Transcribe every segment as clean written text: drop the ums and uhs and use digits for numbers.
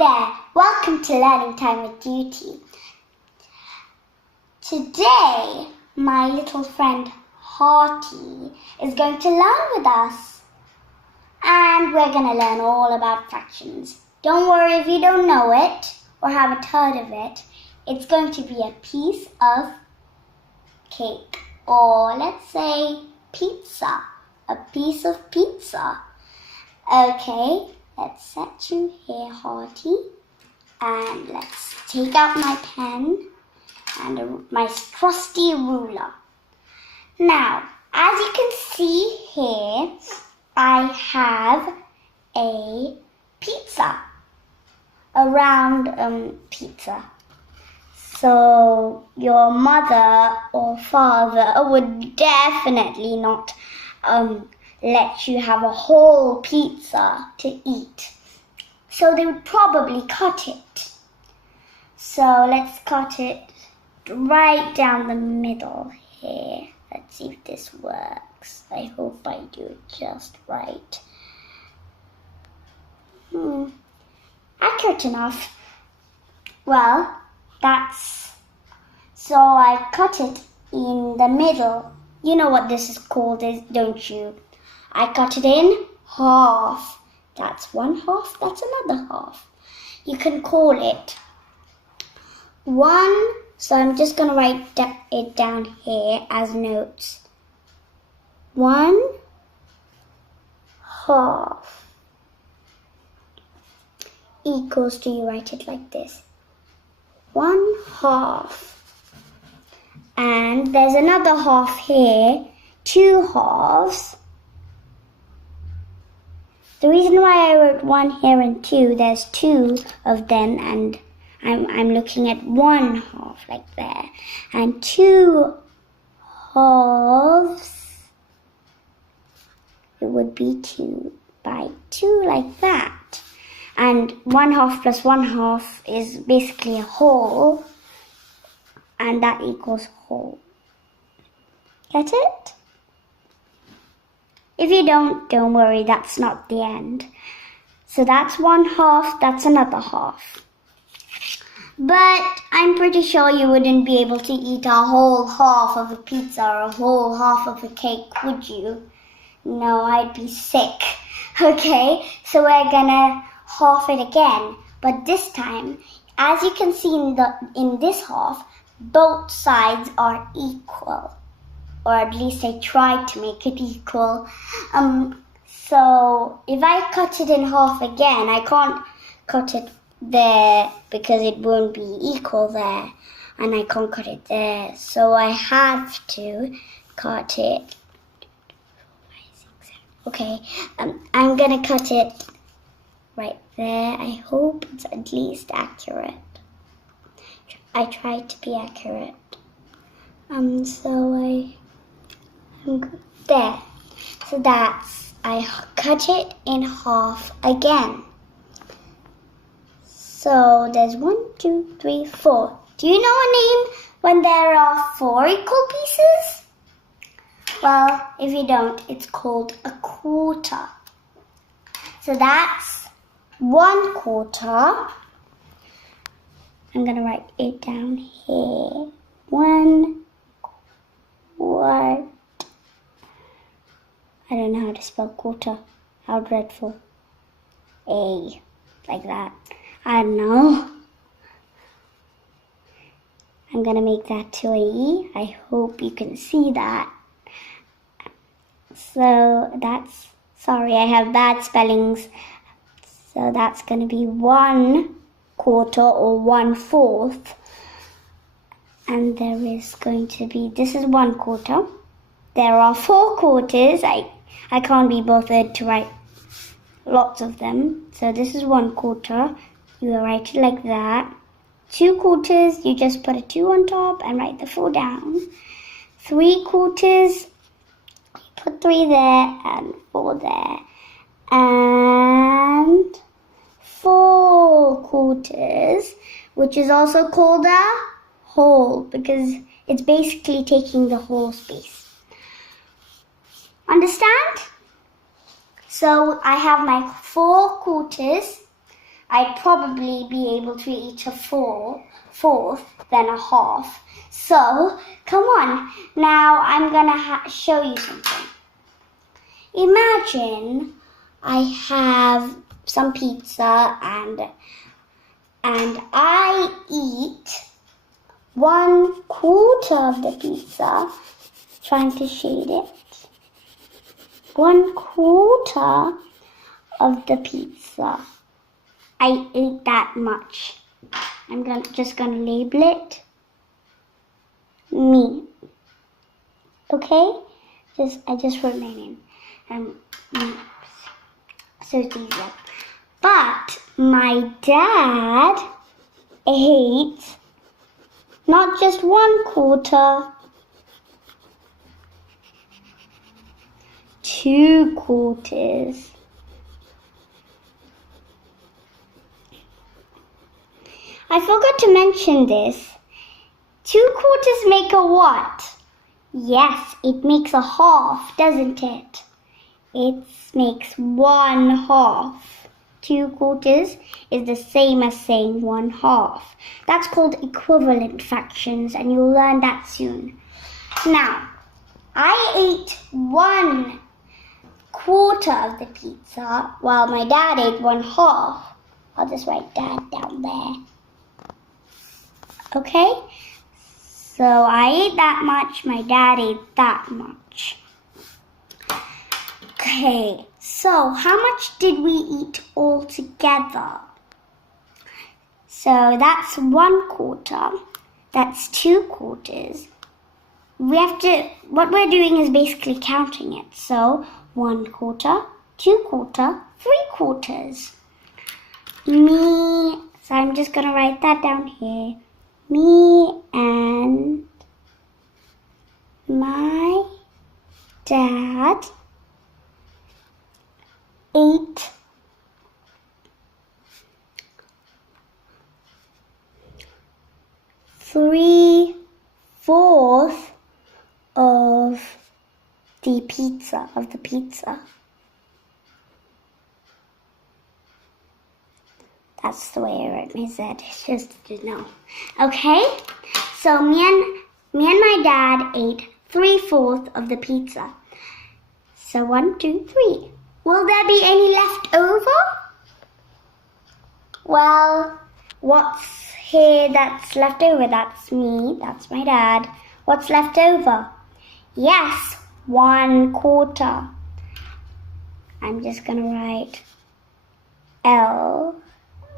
there! Welcome to Learning Time with Dyuti. Today, my little friend Hearty is going to learn with us. And we're going to learn all about fractions. Don't worry if you don't know it or haven't heard of it. It's going to be a piece of cake, or let's say pizza. A piece of pizza. Okay, let's set you here, Hearty. And let's take out my pen and my trusty ruler. Now, as you can see here, I have a pizza, a round pizza. So your mother or father would definitely not let you have a whole pizza to eat. So they would probably cut it. So let's cut it right down the middle here. Let's see if this works. I hope I do it just right. Accurate enough. Well, so I cut it in the middle. You know what this is called, don't you? I cut it in half. That's one half, that's another half. You can call it one. So I'm just going to write it down here as notes. 1/2 equals to, you write it like this, 1/2. And there's another half here, 2 halves. The reason why I wrote 1 here and 2, there's 2 of them, and I'm looking at 1/2 like there, and 2 halves, it would be 2 by 2 like that. And 1/2 plus 1/2 is basically a whole, and that equals whole. Get it? If you don't worry, that's not the end. So that's 1/2, that's another half. But I'm pretty sure you wouldn't be able to eat a whole half of a pizza or a whole half of a cake, would you? No, I'd be sick. Okay, so we're gonna half it again. But this time, as you can see in this half, both sides are equal. Or at least I tried to make it equal. So if I cut it in half again, I can't cut it there because it won't be equal there, and I can't cut it there, so I have to cut it. Okay, I'm gonna cut it right there. I hope it's at least accurate. I tried to be accurate. There. So I cut it in half again. So there's 1, 2, 3, 4. Do you know a name when there are 4 equal pieces? Well, if you don't, it's called a quarter. So that's 1/4. I'm going to write it down here. 1/4. I don't know how to spell quarter. How dreadful. A, like that. I don't know. I'm going to make that to a E. I hope you can see that. So sorry, I have bad spellings. So that's going to be 1/4 or 1/4. And there is going to be, this is 1/4. There are 4 quarters. I can't be bothered to write lots of them. So this is 1/4. You write it like that. 2 quarters, you just put a 2 on top and write the 4 down. 3 quarters, you put 3 there and 4 there. And 4 quarters, which is also called a whole because it's basically taking the whole space. Understand? So I have my 4 quarters, I'd probably be able to eat a fourth, then a half. So, come on. Now I'm gonna show you something. Imagine I have some pizza and I eat 1/4 of the pizza. Trying to shade it. 1/4 of the pizza. I ate that much. I'm just gonna label it me. Okay? I just wrote my name. So it's easier. But my dad ate not just 1/4, 2/4. I forgot to mention this. 2/4 make a what? Yes, it makes a half, doesn't it? It makes 1/2. 2/4 is the same as saying 1/2. That's called equivalent fractions, and you'll learn that soon. Now, I ate 1/4 of the pizza, while my dad ate 1/2. I'll just write Dad down there. Okay? So I ate that much, my dad ate that much. Okay, so how much did we eat all together? So that's 1/4, that's 2/4. What we're doing is basically counting it. So 1/4, 2/4, 3/4. So I'm just gonna write that down here. Me and my dad ate 3/4 of the pizza. That's the way I wrote my Z, just to know. Okay, so me and my dad ate 3/4 of the pizza. So 1, 2, 3. Will there be any left over? Well, what's here that's left over? That's me, that's my dad. What's left over? Yes, 1/4. I'm just gonna write L.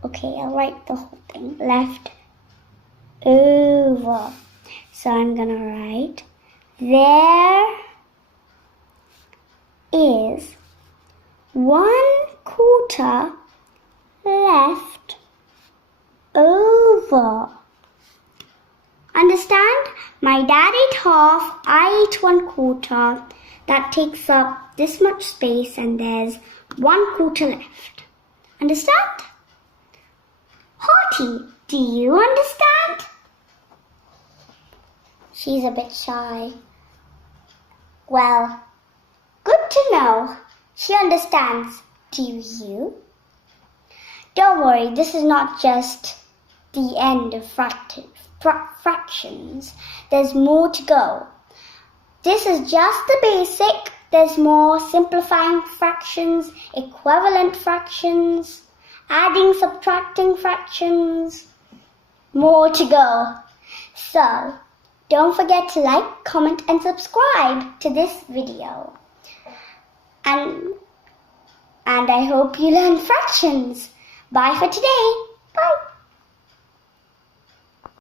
Okay, I'll write the whole thing. Left over. So I'm gonna write, there is 1/4 left over. Understand? My dad ate half, I ate 1/4. That takes up this much space and there's 1/4 left. Understand? Hearty, do you understand? She's a bit shy. Well, good to know. She understands. Do you? Don't worry, this is not just the end of fractions. There's more to go. This is just the basic. There's more simplifying fractions, equivalent fractions, adding, subtracting fractions. More to go. So, don't forget to like, comment, and subscribe to this video. And I hope you learn fractions. Bye for today. Bye.